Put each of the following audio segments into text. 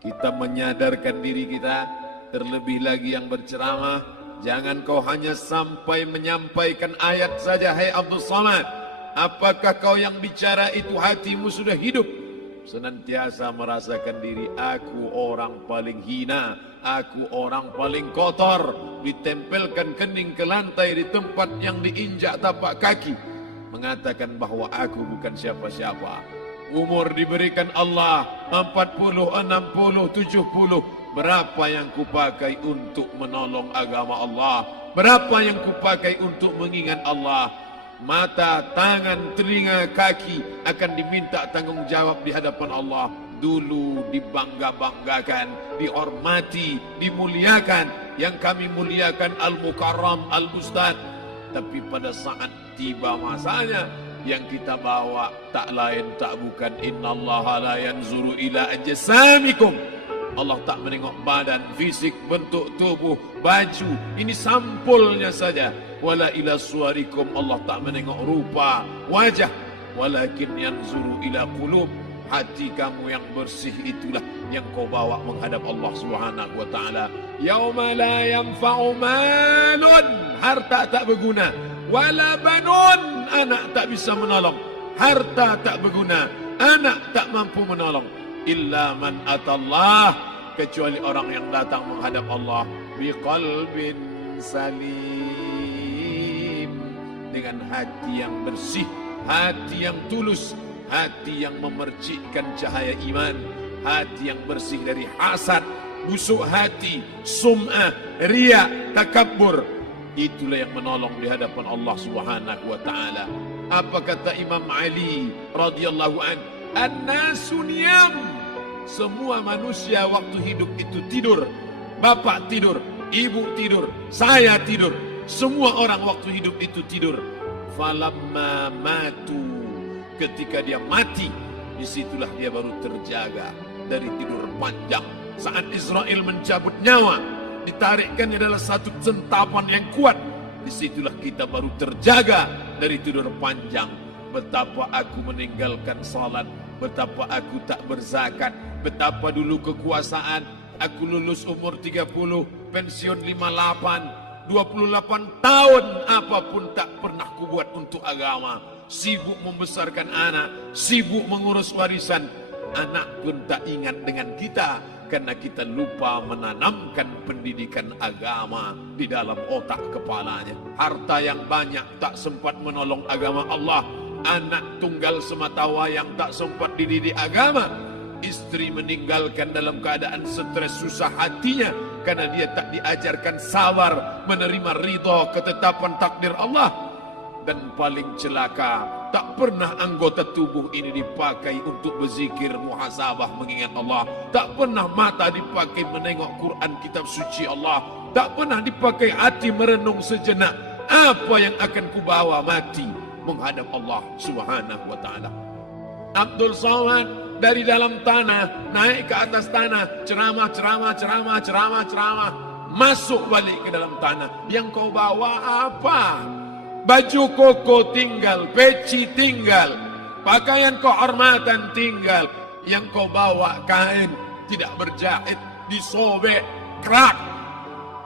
Kita menyadarkan diri kita, terlebih lagi yang berceramah, jangan kau hanya sampai menyampaikan ayat saja. Hai Abdul Samad, apakah kau yang bicara itu hatimu sudah hidup? Senantiasa merasakan diri, aku orang paling hina, aku orang paling kotor, ditempelkan kening ke lantai di tempat yang diinjak tapak kaki, mengatakan bahwa aku bukan siapa-siapa. Umur diberikan Allah 40, 60, 70. Berapa yang kupakai untuk menolong agama Allah? Berapa yang kupakai untuk mengingat Allah? Mata, tangan, telinga, kaki akan diminta tanggung jawab di hadapan Allah. Dulu dibangga-banggakan, dihormati, dimuliakan. Yang kami muliakan Al-Mukarram, Al-Ustad. Tapi pada saat tiba masanya, yang kita bawa tak lain tak bukan innallaha la yanzuru ila ajsamikum. Allah tak menengok badan, fisik, bentuk tubuh, baju. Ini sampulnya saja. Wala ila suwarikum. Allah tak menengok rupa, wajah. Walakin yanzuru ila qulub. Hati kamu yang bersih itulah yang kau bawa menghadap Allah Subhanahu wa taala. Yauma la yanfa'u malun, harta tak berguna, wala banun, anak tak bisa menolong, harta tak berguna, anak tak mampu menolong, illa man atallah, kecuali orang yang datang menghadap Allah biqalbin salim, dengan hati yang bersih, hati yang tulus, hati yang memercikkan cahaya iman, hati yang bersih dari hasad, busuk hati, sum'ah, riya, takabbur. Itulah yang menolong di hadapan Allah Subhanahu wa taala. Apa kata Imam Ali radhiyallahu an? An-nasu niyam. Semua manusia waktu hidup itu tidur. Bapak tidur, ibu tidur, saya tidur. Semua orang waktu hidup itu tidur. Falamma matu, ketika dia mati, disitulah dia baru terjaga dari tidur panjang. Saat Israel mencabut nyawa, ditarikkan adalah satu centapan yang kuat. Disitulah kita baru terjaga dari tidur panjang. Betapa aku meninggalkan salat, betapa aku tak berzakat, betapa dulu kekuasaan. Aku lulus umur 30, pensiun 58, 28 tahun, apapun tak pernah kubuat untuk agama. Sibuk membesarkan anak, sibuk mengurus warisan. Anak pun tak ingat dengan kita, karena kita lupa menanamkan pendidikan agama di dalam otak kepalanya. Harta yang banyak tak sempat menolong agama Allah. Anak tunggal semata wayang tak sempat dididik agama. Istri meninggalkan dalam keadaan stres susah hatinya, karena dia tak diajarkan sabar menerima ridha ketetapan takdir Allah. Dan paling celaka, tak pernah anggota tubuh ini dipakai untuk berzikir, muhasabah, mengingat Allah. Tak pernah mata dipakai menengok Quran, kitab suci Allah. Tak pernah dipakai hati merenung sejenak, apa yang akan kubawa mati menghadap Allah Subhanahu wa taala. Abdul Samad dari dalam tanah naik ke atas tanah, ceramah, masuk balik ke dalam tanah. Yang kau bawa apa? Baju koko tinggal, peci tinggal, pakaian kehormatan tinggal. Yang kau bawa kain tidak berjahit, disobek, kerak.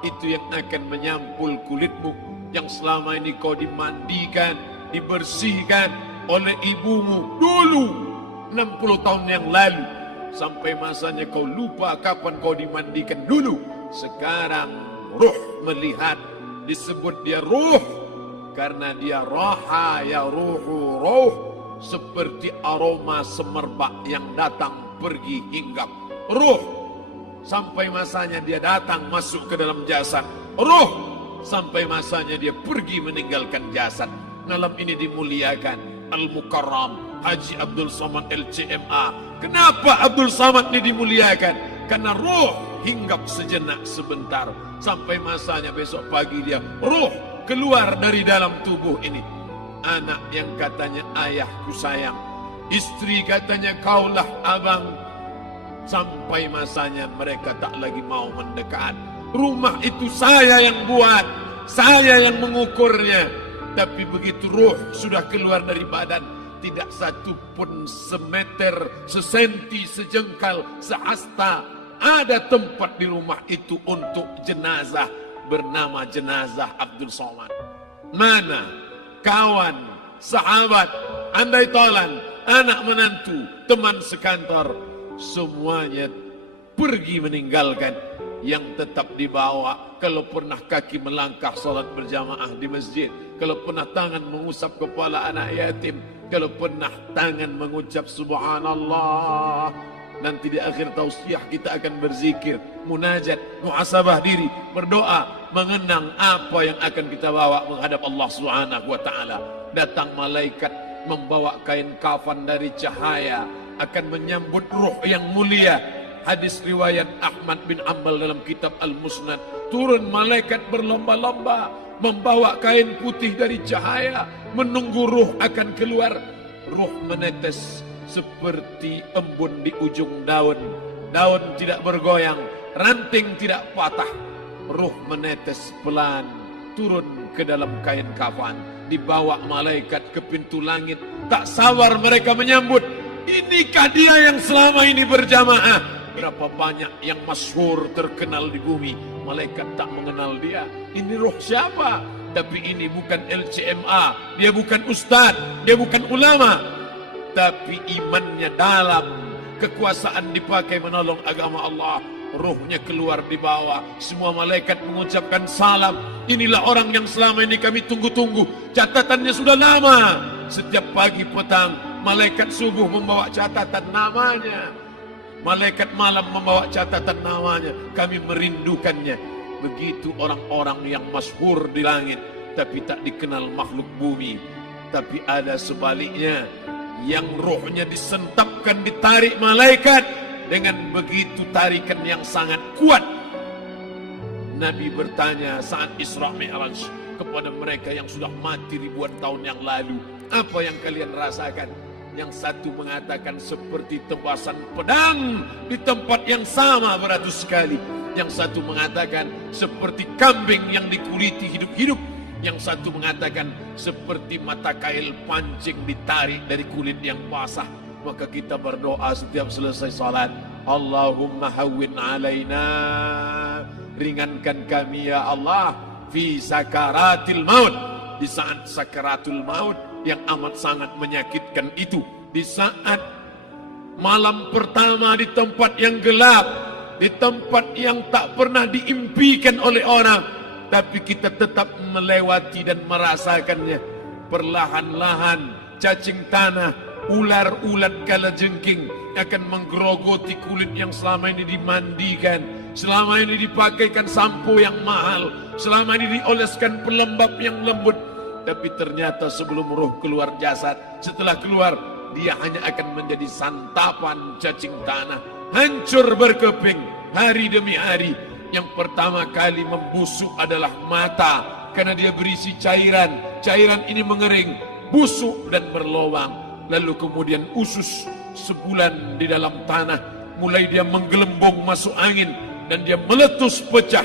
Itu yang akan menyampul kulitmu, yang selama ini kau dimandikan, dibersihkan oleh ibumu dulu 60 tahun yang lalu. Sampai masanya kau lupa kapan kau dimandikan dulu. Sekarang ruh melihat, disebut dia ruh karena dia raha ya ruhu ruh, seperti aroma semerbak yang datang pergi hinggap. Ruh sampai masanya dia datang masuk ke dalam jasad. Ruh sampai masanya dia pergi meninggalkan jasad. Malam ini dimuliakan Al-Mukarram Haji Abdul Samad LCMA. Kenapa Abdul Samad ini dimuliakan? Karena ruh hinggap sejenak sebentar, sampai masanya besok pagi dia ruh keluar dari dalam tubuh ini. Anak yang katanya ayahku sayang, istri katanya kaulah abang, sampai masanya mereka tak lagi mau mendekat. Rumah itu saya yang buat, saya yang mengukurnya. Tapi begitu ruh sudah keluar dari badan, tidak satu pun semeter, sesenti, sejengkal, sehasta ada tempat di rumah itu untuk jenazah bernama jenazah Abdul Somad. Mana kawan, sahabat, andai tolan, anak menantu, teman sekantor, semuanya pergi meninggalkan. Yang tetap dibawa, kalau pernah kaki melangkah salat berjamaah di masjid, kalau pernah tangan mengusap kepala anak yatim, kalau pernah tangan mengucap subhanallah. Nanti di akhir tausiah kita akan berzikir, munajat, muhasabah diri, berdoa, mengenang apa yang akan kita bawa menghadap Allah Subhanahu wa taala. Datang malaikat membawa kain kafan dari cahaya, akan menyambut ruh yang mulia. Hadis riwayat Ahmad bin Ambal dalam kitab Al-Musnad, turun malaikat berlomba-lomba membawa kain putih dari cahaya, menunggu ruh akan keluar. Ruh menetes seperti embun di ujung daun. Daun tidak bergoyang, ranting tidak patah. Ruh menetes pelan turun ke dalam kain kafan, dibawa malaikat ke pintu langit. Tak sabar mereka menyambut. Inikah dia yang selama ini berjamaah? Berapa banyak yang masyhur terkenal di bumi, malaikat tak mengenal dia. Ini roh siapa? Tapi ini bukan LCMA, dia bukan ustaz, dia bukan ulama, tapi imannya dalam, kekuasaan dipakai menolong agama Allah. Ruhnya keluar di bawah, semua malaikat mengucapkan salam. Inilah orang yang selama ini kami tunggu-tunggu, catatannya sudah lama. Setiap pagi petang malaikat subuh membawa catatan namanya, malaikat malam membawa catatan namanya. Kami merindukannya. Begitu orang-orang yang masyhur di langit tapi tak dikenal makhluk bumi. Tapi ada sebaliknya, yang rohnya disentapkan, ditarik malaikat dengan begitu tarikan yang sangat kuat. Nabi bertanya saat Isra Mi'raj kepada mereka yang sudah mati ribuan tahun yang lalu, apa yang kalian rasakan? Yang satu mengatakan seperti tebasan pedang di tempat yang sama beratus kali. Yang satu mengatakan seperti kambing yang dikuliti hidup-hidup. Yang satu mengatakan seperti mata kail pancing ditarik dari kulit yang basah. Maka kita berdoa setiap selesai salat, Allahumma hawwin alaina, ringankan kami ya Allah, fi sakaratil maut, di saat sakaratul maut yang amat sangat menyakitkan itu, di saat malam pertama di tempat yang gelap, di tempat yang tak pernah diimpikan oleh orang, tapi kita tetap melewati dan merasakannya. Perlahan-lahan cacing tanah, ular-ulat kalajengking akan menggerogoti kulit yang selama ini dimandikan, selama ini dipakaikan sampo yang mahal, selama ini dioleskan pelembab yang lembut. Tapi ternyata sebelum roh keluar jasad, setelah keluar, dia hanya akan menjadi santapan cacing tanah, hancur berkeping hari demi hari. Yang pertama kali membusuk adalah mata, karena dia berisi cairan. Cairan ini mengering, busuk dan berlubang. Lalu kemudian usus sebulan di dalam tanah, mulai dia menggelembung masuk angin dan dia meletus pecah.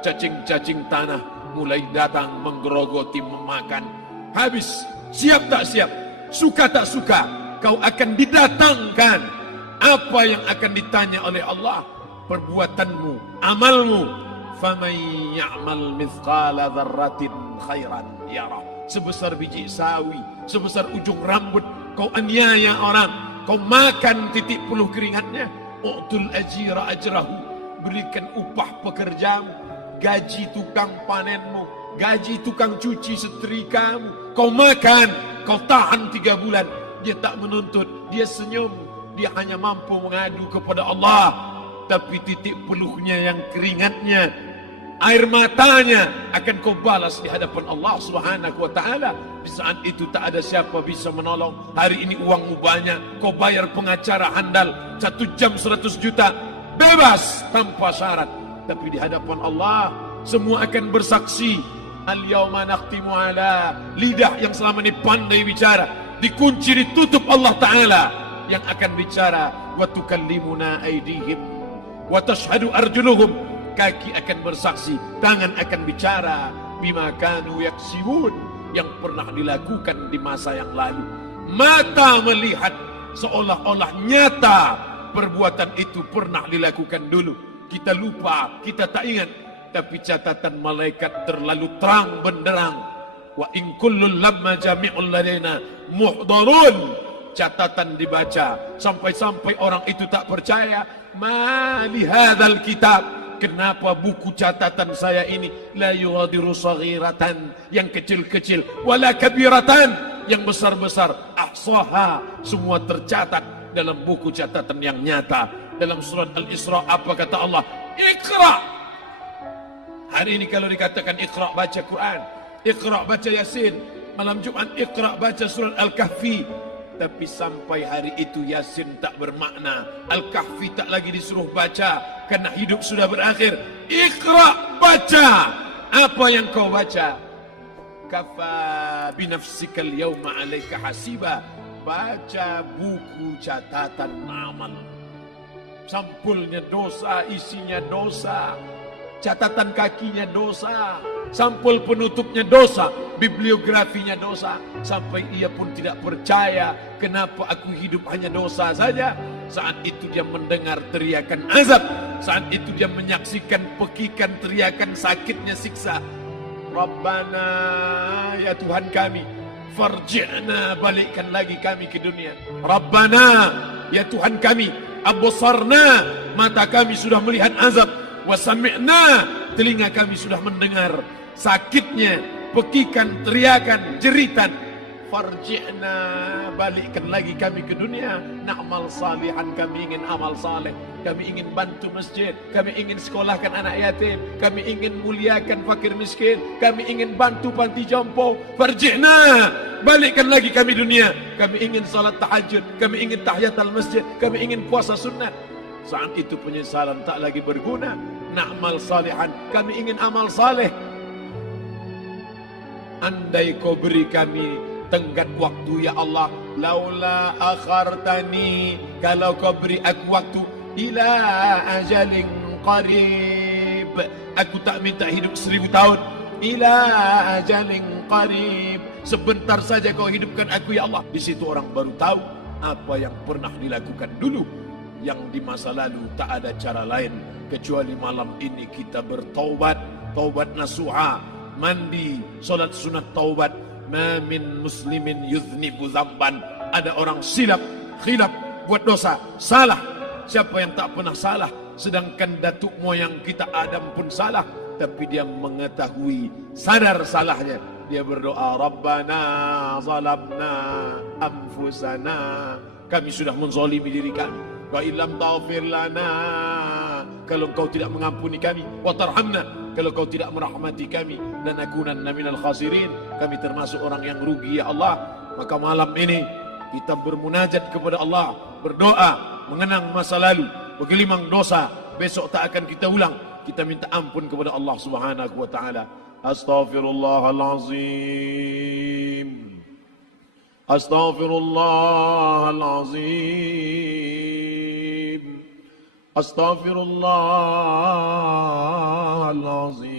Cacing-cacing tanah mulai datang menggerogoti, memakan. Habis, siap tak siap, suka tak suka, kau akan didatangkan. Apa yang akan ditanya oleh Allah? Perbuatanmu, amalmu. Faman ya'mal mithqala dzarratin khairan yarah. Sebesar biji sawi, sebesar ujung rambut, kau aniaya orang, kau makan titik puluh keringatnya. U'tul ajira ajrahu, berikan upah pekerjamu, gaji tukang panenmu, gaji tukang cuci setrikamu. Kau makan, kau tahan 3 bulan. Dia tak menuntut, dia senyum, dia hanya mampu mengadu kepada Allah. Tapi titik peluhnya yang keringatnya, air matanya akan kau balas di hadapan Allah Subhanahu wa taala. Di saat itu tak ada siapa bisa menolong. Hari ini uangmu banyak, kau bayar pengacara handal 1 jam 100 juta, bebas tanpa syarat. Tapi di hadapan Allah semua akan bersaksi. Al-yawma nakhtimu ala, lidah yang selama ini pandai bicara dikunci, ditutup Allah taala yang akan bicara. Wa tukallimuna aydihim wa tashhadu arjuluhum, kaki akan bersaksi, tangan akan bicara. Bima kanu yaksibun, yang pernah dilakukan di masa yang lalu. Mata melihat seolah-olah nyata perbuatan itu pernah dilakukan dulu. Kita lupa, kita tak ingat. Tapi catatan malaikat terlalu terang benderang. Wa in kullun lamma jami'ul ladaina muhdharun. Catatan dibaca sampai-sampai orang itu tak percaya. Ma li hadzal kitab, kenapa buku catatan saya ini la yughadiru saghiratan, yang kecil-kecil, wala kabiratan, yang besar-besar, ahsaha, semua tercatat dalam buku catatan yang nyata. Dalam surat Al-Isra apa kata Allah? Iqra. Hari ini kalau dikatakan Iqra baca Quran, Iqra baca Yasin, malam Jumat Iqra baca surat Al-Kahfi. Tapi sampai hari itu Yasin tak bermakna, Al-Kahfi tak lagi disuruh baca, karena hidup sudah berakhir. Iqra, baca. Apa yang kau baca? Kafa binafsikal yawma alaika hasiba. Baca buku catatan amal. Sampulnya dosa, isinya dosa. Catatan kakinya dosa, sampul penutupnya dosa, bibliografinya dosa. Sampai ia pun tidak percaya, kenapa aku hidup hanya dosa saja. Saat itu dia mendengar teriakan azab, saat itu dia menyaksikan pekikan teriakan sakitnya siksa. Rabbana, ya Tuhan kami, farji'na, balikkan lagi kami ke dunia. Rabbana, ya Tuhan kami, absarna, mata kami sudah melihat azab. Wasami'na, telinga kami sudah mendengar sakitnya, pekikan, teriakan, jeritan. Farji'na, balikkan lagi kami ke dunia. Na'mal salihan, kami ingin amal saleh. Kami ingin bantu masjid, kami ingin sekolahkan anak yatim, kami ingin muliakan fakir miskin, kami ingin bantu panti jompo. Farji'na, balikkan lagi kami dunia. Kami ingin salat tahajud, kami ingin tahiyatul masjid, kami ingin puasa sunnah. Saat itu penyesalan tak lagi berguna. Na'mal salihan, kami ingin amal saleh. Andai kau beri kami tenggat waktu ya Allah, laula akhartani, kalau kau beri aku waktu, ila ajalin qarib, aku tak minta hidup 1000 tahun. Ila ajalin qarib, sebentar saja kau hidupkan aku ya Allah. Di situ orang baru tahu apa yang pernah dilakukan dulu, yang di masa lalu. Tak ada cara lain kecuali malam ini kita bertaubat, taubat nasuha, mandi, solat sunat taubat. Ma min muslimin yuznibu zamban, ada orang silap, khilaf, buat dosa, salah. Siapa yang tak pernah salah? Sedangkan datuk moyang kita Adam pun salah, tapi dia mengetahui, sadar salahnya. Dia berdoa, Rabbana zalamna anfusana, kami sudah menzalimi diri kami. Wa illam taghfir lana, kalau kau tidak mengampuni kami, wa tarhamna, kalau kau tidak merahmati kami, dan akunanna minal khasirin, kami termasuk orang yang rugi ya Allah. Maka malam ini kita bermunajat kepada Allah, berdoa, mengenang masa lalu, bergelimang dosa, besok tak akan kita ulang. Kita minta ampun kepada Allah Subhanahu wa taala. Astaghfirullahalazim, astaghfirullahalazim, astaghfirullahalazim.